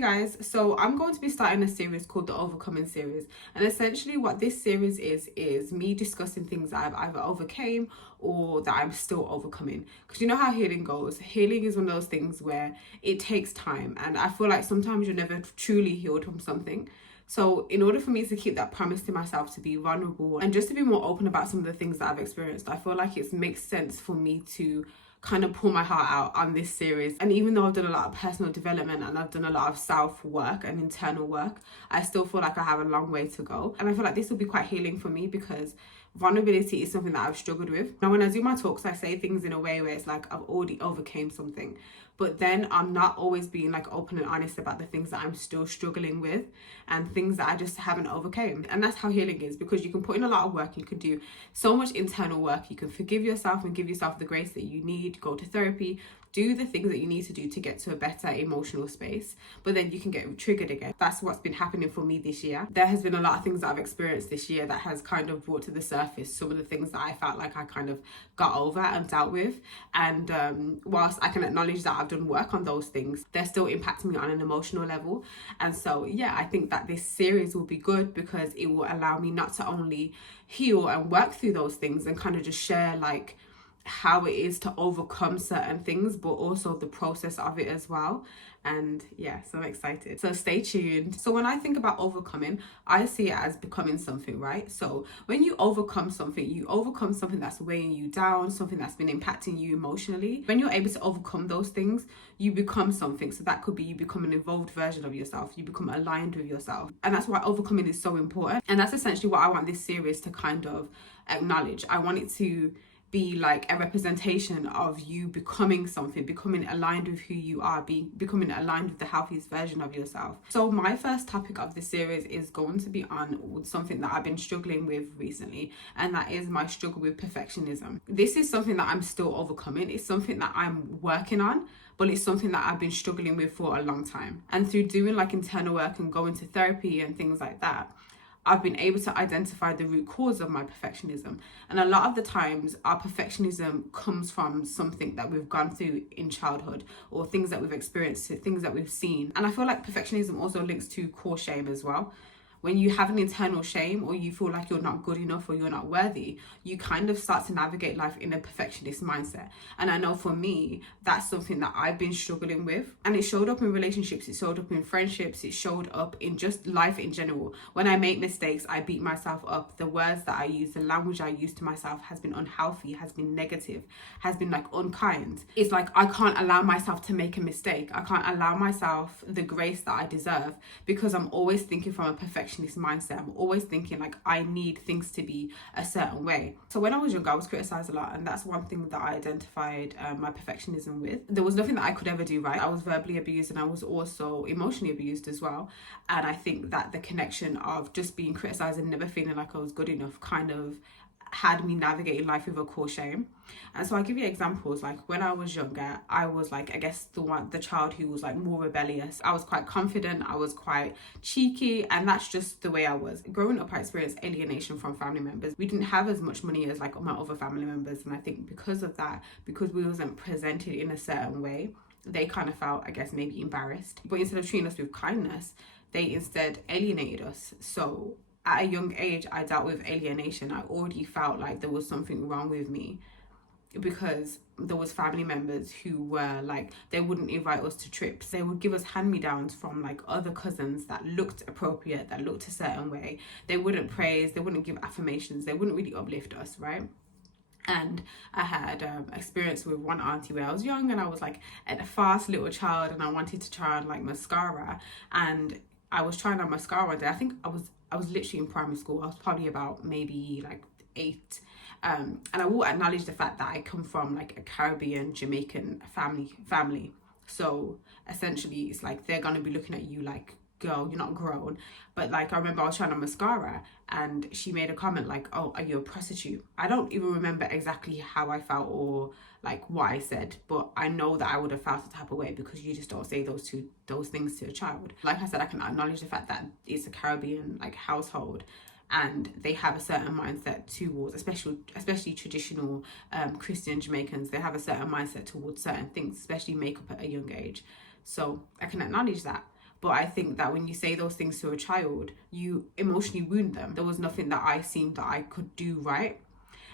guys, so I'm going to be starting a series called the Overcoming series, and essentially what this series is me discussing things that I've either overcame or that I'm still overcoming. Because you know how healing goes. Healing is one of those things where it takes time, and I feel like sometimes you're never truly healed from something. So in order for me to keep that promise to myself to be vulnerable and just to be more open about some of the things that I've experienced, I feel like it makes sense for me to kind of pour my heart out on this series. And even though I've done a lot of personal development and I've done a lot of self work and internal work, I still feel like I have a long way to go. And I feel like this will be quite healing for me because vulnerability is something that I've struggled with. Now when I do my talks, I say things in a way where it's like I've already overcame something, but then I'm not always being like open and honest about the things that I'm still struggling with and things that I just haven't overcome. And that's how healing is, because you can put in a lot of work, you can do so much internal work, you can forgive yourself and give yourself the grace that you need, go to therapy, do the things that you need to do to get to a better emotional space, but then you can get triggered again. That's what's been happening for me this year. There has been a lot of things that I've experienced this year that has kind of brought to the surface some of the things that I felt like I kind of got over and dealt with. And whilst I can acknowledge that I've done work on those things, they're still impacting me on an emotional level. And so yeah, I think that this series will be good because it will allow me not to only heal and work through those things and kind of just share like how it is to overcome certain things, but also the process of it as well. And yeah, so I'm excited, so stay tuned. So when I think about overcoming, I see it as becoming something, right? So when you overcome something that's weighing you down, something that's been impacting you emotionally. When you're able to overcome those things, you become something. So that could be you become an evolved version of yourself, you become aligned with yourself, and that's why overcoming is so important. And that's essentially what I want this series to kind of acknowledge. I want it to be like a representation of you becoming something, becoming aligned with who you are, becoming aligned with the healthiest version of yourself. So my first topic of this series is going to be on something that I've been struggling with recently, and that is my struggle with perfectionism. This is something that I'm still overcoming. It's something that I'm working on, but it's something that I've been struggling with for a long time. And through doing like internal work and going to therapy and things like that, I've been able to identify the root cause of my perfectionism. And a lot of the times our perfectionism comes from something that we've gone through in childhood, or things that we've experienced, things that we've seen. And I feel like perfectionism also links to core shame as well. When you have an internal shame, or you feel like you're not good enough or you're not worthy, you kind of start to navigate life in a perfectionist mindset. And I know for me, that's something that I've been struggling with. And it showed up in relationships, it showed up in friendships, it showed up in just life in general. When I make mistakes, I beat myself up. The words that I use, the language I use to myself has been unhealthy, has been negative, has been like unkind. It's like I can't allow myself to make a mistake. I can't allow myself the grace that I deserve, because I'm always thinking from a perfectionist mindset. I'm always thinking like I need things to be a certain way. So when I was younger, I was criticized a lot, and that's one thing that I identified my perfectionism with. There was nothing that I could ever do right. I was verbally abused, and I was also emotionally abused as well. And I think that the connection of just being criticized and never feeling like I was good enough kind of had me navigating life with a core shame. And so I'll give you examples. Like when I was younger, I was like, I guess the child who was like more rebellious. I was quite confident, I was quite cheeky, and that's just the way I was. Growing up, I experienced alienation from family members. We didn't have as much money as like my other family members, and I think because of that, because we wasn't presented in a certain way, they kind of felt, I guess, maybe embarrassed. But instead of treating us with kindness, they instead alienated us. So at a young age, I dealt with alienation. I already felt like there was something wrong with me, because there was family members who were like, they wouldn't invite us to trips. They would give us hand-me-downs from like other cousins that looked appropriate, that looked a certain way. They wouldn't praise, they wouldn't give affirmations, they wouldn't really uplift us, right? And I had experience with one auntie where I was young and I was like a fast little child, and I wanted to try on like mascara, and I was trying on mascara one day. I think I was literally in primary school. I was probably about maybe like 8. And I will acknowledge the fact that I come from like a Caribbean Jamaican family. So essentially it's like they're gonna be looking at you like, girl, you're not grown. But like I remember I was trying on mascara, and she made a comment like, oh, are you a prostitute? I don't even remember exactly how I felt or like what I said, but I know that I would have felt the type of way, because you just don't say those things to a child. Like I said, I can acknowledge the fact that it's a Caribbean like household, and they have a certain mindset towards, especially traditional Christian Jamaicans, they have a certain mindset towards certain things, especially makeup at a young age. So I can acknowledge that. But I think that when you say those things to a child, you emotionally wound them. There was nothing that I seemed that I could do right.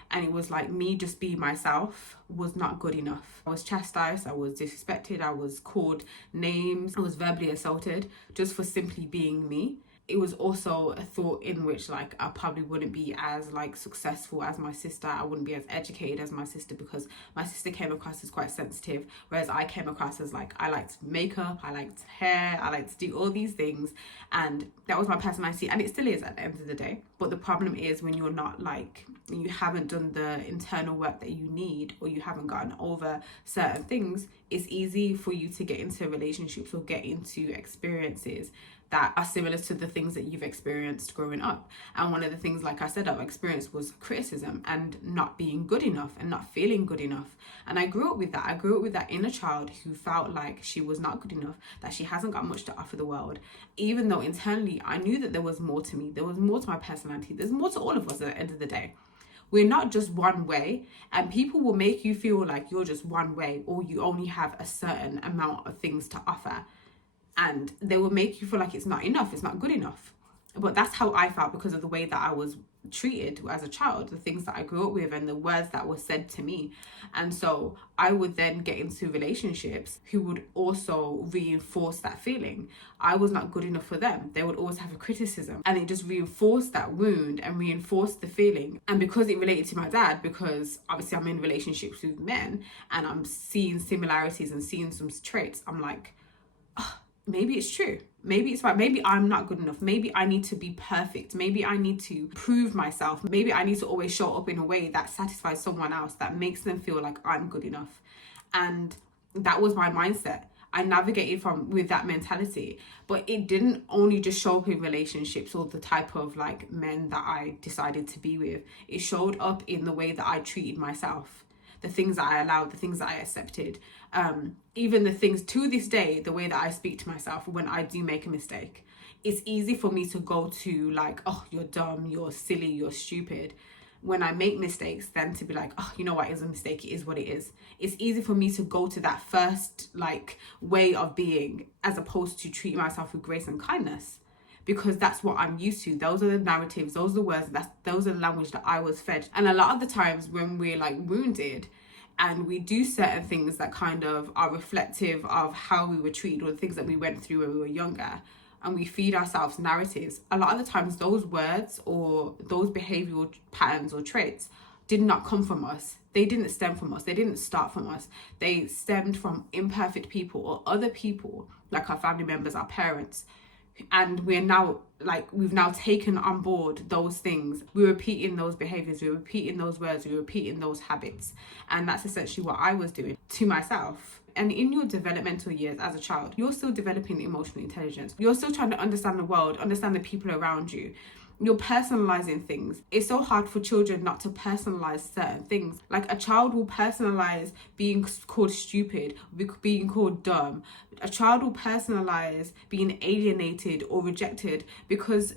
And it was like me just being myself was not good enough. I was chastised, I was disrespected, I was called names, I was verbally assaulted just for simply being me. It was also a thought in which like I probably wouldn't be as like successful as my sister. I wouldn't be as educated as my sister because my sister came across as quite sensitive, whereas I came across as like I liked makeup, I liked hair, I liked to do all these things, and that was my personality, and it still is at the end of the day. But the problem is when you're not like, you haven't done the internal work that you need, or you haven't gotten over certain things, it's easy for you to get into relationships or get into experiences that are similar to the things that you've experienced growing up. And one of the things, like I said, I've experienced was criticism and not being good enough and not feeling good enough. And I grew up with that. I grew up with that inner child who felt like she was not good enough, that she hasn't got much to offer the world, even though internally I knew that there was more to me. There was more to my personality. There's more to all of us at the end of the day. We're not just one way, and people will make you feel like you're just one way or you only have a certain amount of things to offer. And they will make you feel like it's not enough, it's not good enough. But that's how I felt because of the way that I was treated as a child, the things that I grew up with and the words that were said to me. And so I would then get into relationships who would also reinforce that feeling. I was not good enough for them. They would always have a criticism, and it just reinforced that wound and reinforced the feeling. And because it related to my dad, because obviously I'm in relationships with men and I'm seeing similarities and seeing some traits, I'm like, oh, maybe it's true. Maybe it's right. Maybe I'm not good enough. Maybe I need to be perfect. Maybe I need to prove myself. Maybe I need to always show up in a way that satisfies someone else, that makes them feel like I'm good enough. And that was my mindset. I navigated with that mentality, but it didn't only just show up in relationships or the type of like men that I decided to be with. It showed up in the way that I treated myself, the things that I allowed, the things that I accepted, even the things to this day, the way that I speak to myself when I do make a mistake. It's easy for me to go to like, oh, you're dumb, you're silly, you're stupid. When I make mistakes, then to be like, oh, you know what, it's a mistake, it is what it is. It's easy for me to go to that first like way of being, as opposed to treating myself with grace and kindness, because that's what I'm used to. Those are the narratives, those are the words, those are the language that I was fed. And a lot of the times when we're like wounded and we do certain things that kind of are reflective of how we were treated or the things that we went through when we were younger, and we feed ourselves narratives, a lot of the times those words or those behavioral patterns or traits did not come from us. They didn't stem from us. They didn't start from us. They stemmed from imperfect people or other people, like our family members, our parents. And we've now taken on board those things. We're repeating those behaviors, we're repeating those words, we're repeating those habits. And that's essentially what I was doing to myself. And in your developmental years as a child, you're still developing emotional intelligence. You're still trying to understand the world, understand the people around you. You're personalizing things. It's so hard for children not to personalize certain things. Like a child will personalize being called stupid, being called dumb. A child will personalize being alienated or rejected because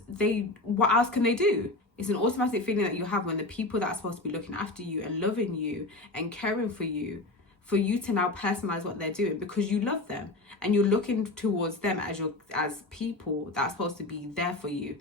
what else can they do? It's an automatic feeling that you have when the people that are supposed to be looking after you and loving you and caring for you to now personalize what they're doing because you love them and you're looking towards them as people that are supposed to be there for you.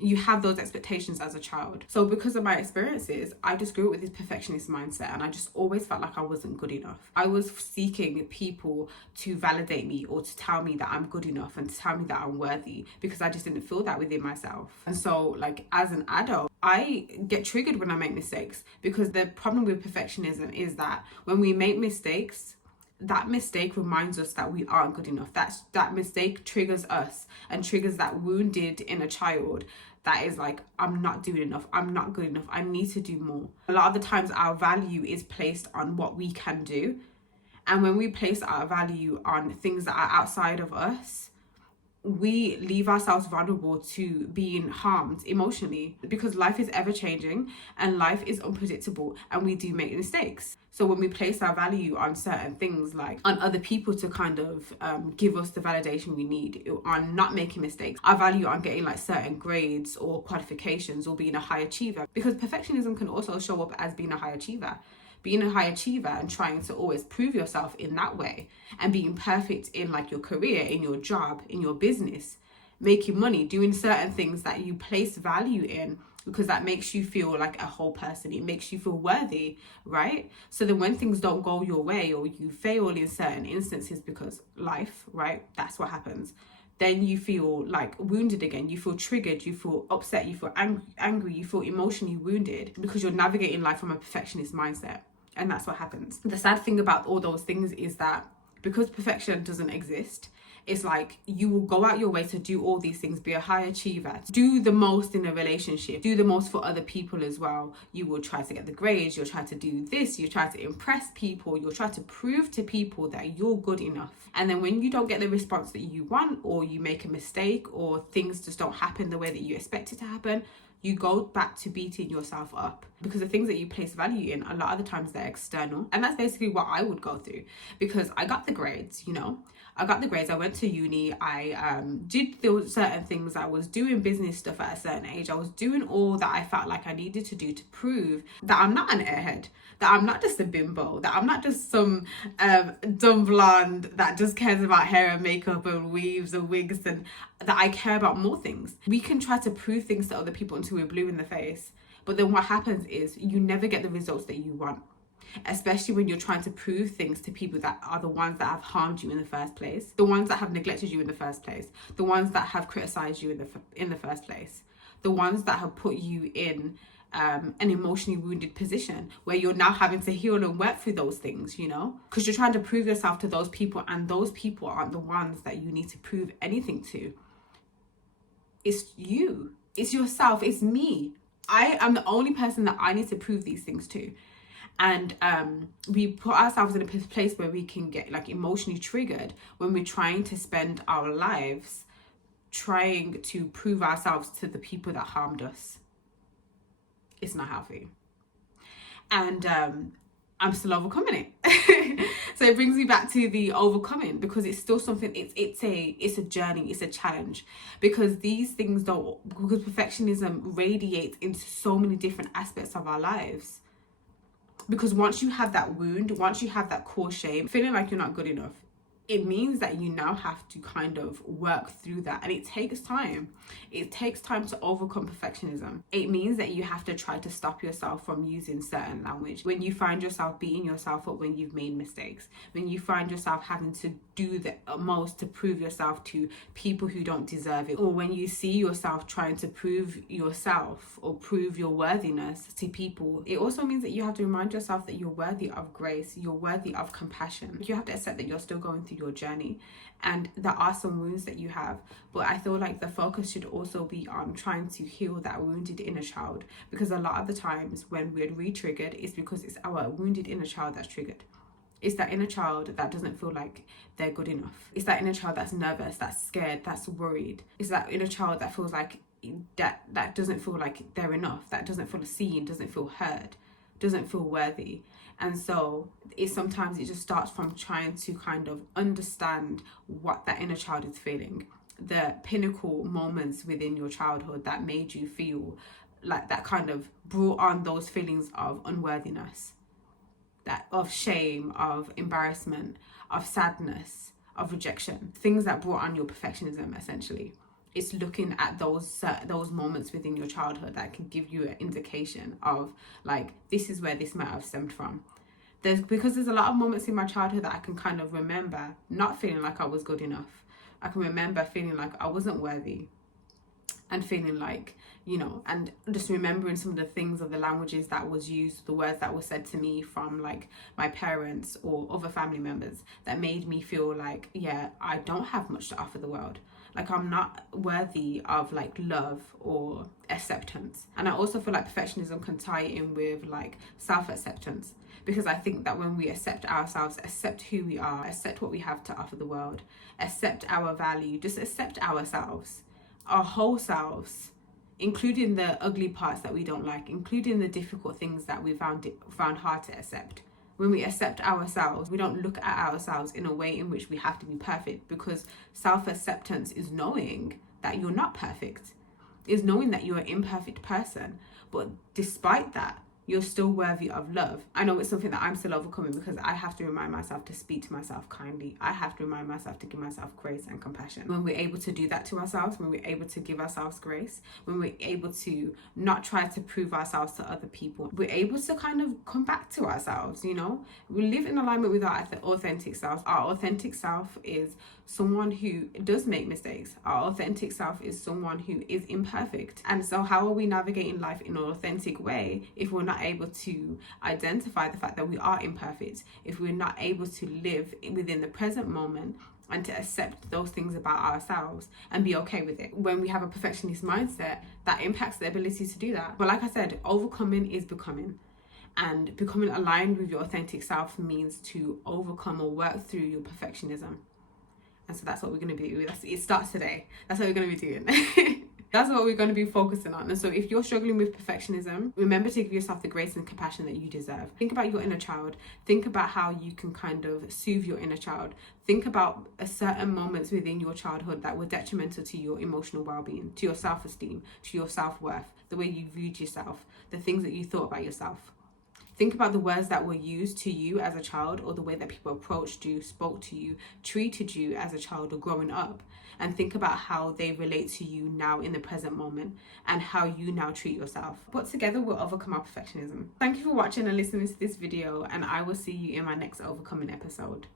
You have those expectations as a child. So because of my experiences, I just grew up with this perfectionist mindset, and I just always felt like I wasn't good enough. I was seeking people to validate me or to tell me that I'm good enough and to tell me that I'm worthy, because I just didn't feel that within myself. And so like as an adult, I get triggered when I make mistakes, because the problem with perfectionism is that when we make mistakes, that mistake reminds us that we aren't good enough. That mistake triggers us and triggers that wounded inner child that is like, I'm not doing enough, I'm not good enough, I need to do more. A lot of the times our value is placed on what we can do. And when we place our value on things that are outside of us, we leave ourselves vulnerable to being harmed emotionally, because life is ever changing and life is unpredictable and we do make mistakes. So when we place our value on certain things, like on other people to kind of give us the validation we need, on not making mistakes, our value on getting like certain grades or qualifications or being a high achiever, because perfectionism can also show up as being a high achiever. being a high achiever and trying to always prove yourself in that way, and being perfect in like your career, in your job, in your business, making money, doing certain things that you place value in, because that makes you feel like a whole person. It makes you feel worthy, right? So then when things don't go your way, or you fail in certain instances, because life, right? That's what happens. Then you feel like wounded again. You feel triggered. You feel upset. You feel angry. You feel emotionally wounded because you're navigating life from a perfectionist mindset. And that's what happens. The sad thing about all those things is that because perfection doesn't exist, it's like you will go out your way to do all these things, be a high achiever, do the most in a relationship, do the most for other people as well. You will try to get the grades, you'll try to do this, you try to impress people, you'll try to prove to people that you're good enough. And then when you don't get the response that you want, or you make a mistake, or things just don't happen the way that you expect it to happen, you go back to beating yourself up, because the things that you place value in, a lot of the times they're external. And that's basically what I would go through, because I got the grades, I got the grades, I went to uni, I did those certain things, I was doing business stuff at a certain age, I was doing all that I felt like I needed to do to prove that I'm not an airhead, that I'm not just a bimbo, that I'm not just some dumb blonde that just cares about hair and makeup and weaves and wigs, and that I care about more things. We can try to prove things to other people until we're blue in the face, but then what happens is you never get the results that you want. Especially when you're trying to prove things to people that are the ones that have harmed you in the first place, the ones that have neglected you in the first place, the ones that have criticized you in the first place, the ones that have put you in an emotionally wounded position where you're now having to heal and work through those things, because you're trying to prove yourself to those people, and those people aren't the ones that you need to prove anything to. It's you, it's yourself, it's me. I am the only person that I need to prove these things to. And we put ourselves in a place where we can get like emotionally triggered when we're trying to spend our lives trying to prove ourselves to the people that harmed us. It's not healthy. And I'm still overcoming it. So it brings me back to the overcoming, because it's still something, it's a journey, it's a challenge, because these things because perfectionism radiates into so many different aspects of our lives. Because once you have that wound, once you have that core shame, feeling like you're not good enough, it means that you now have to kind of work through that. And it takes time. It takes time to overcome perfectionism. It means that you have to try to stop yourself from using certain language. When you find yourself beating yourself up when you've made mistakes, when you find yourself having to do the most to prove yourself to people who don't deserve it, or when you see yourself trying to prove yourself or prove your worthiness to people, it also means that you have to remind yourself that you're worthy of grace, you're worthy of compassion. You have to accept that you're still going through your journey, and there are some wounds that you have, but I feel like the focus should also be on trying to heal that wounded inner child, because a lot of the times when we're re-triggered, it's because it's our wounded inner child that's triggered. It's that inner child that doesn't feel like they're good enough. It's that inner child that's nervous, that's scared, that's worried. It's that inner child that feels like that doesn't feel like they're enough, that doesn't feel seen, doesn't feel heard, doesn't feel worthy. And so sometimes it just starts from trying to kind of understand what that inner child is feeling, the pinnacle moments within your childhood that made you feel like that, kind of brought on those feelings of unworthiness, that of shame, of embarrassment, of sadness, of rejection, things that brought on your perfectionism. Essentially, it's looking at those moments within your childhood that can give you an indication of like, this is where this might have stemmed from. Because there's a lot of moments in my childhood that I can kind of remember not feeling like I was good enough. I can remember feeling like I wasn't worthy, and feeling like, and just remembering some of the things of the languages that was used, the words that were said to me from like my parents or other family members that made me feel like, yeah, I don't have much to offer the world. Like, I'm not worthy of like love or acceptance. And I also feel like perfectionism can tie in with like self-acceptance, because I think that when we accept ourselves, accept who we are, accept what we have to offer the world, accept our value, just accept ourselves, our whole selves, including the ugly parts that we don't like, including the difficult things that we found hard to accept. When we accept ourselves, we don't look at ourselves in a way in which we have to be perfect, because self-acceptance is knowing that you're not perfect, is knowing that you're an imperfect person. But despite that, you're still worthy of love. I know it's something that I'm still overcoming because I have to remind myself to speak to myself kindly. I have to remind myself to give myself grace and compassion. When we're able to do that to ourselves, when we're able to give ourselves grace, when we're able to not try to prove ourselves to other people, we're able to kind of come back to ourselves, you know? We live in alignment with our authentic self. Our authentic self is someone who does make mistakes. Our authentic self is someone who is imperfect. And so how are we navigating life in an authentic way if we're not able to identify the fact that we are imperfect, if we're not able to live within the present moment and to accept those things about ourselves and be okay with it? When we have a perfectionist mindset, that impacts the ability to do that. But like I said, overcoming is becoming. And becoming aligned with your authentic self means to overcome or work through your perfectionism. And so that's what we're going to be. It starts today. That's what we're going to be doing. That's what we're going to be focusing on. And so if you're struggling with perfectionism, remember to give yourself the grace and compassion that you deserve. Think about your inner child. Think about how you can kind of soothe your inner child. Think about certain moments within your childhood that were detrimental to your emotional well-being, to your self-esteem, to your self-worth, the way you viewed yourself, the things that you thought about yourself. Think about the words that were used to you as a child, or the way that people approached you, spoke to you, treated you as a child or growing up. And think about how they relate to you now in the present moment and how you now treat yourself. But together we'll overcome our perfectionism. Thank you for watching and listening to this video, and I will see you in my next overcoming episode.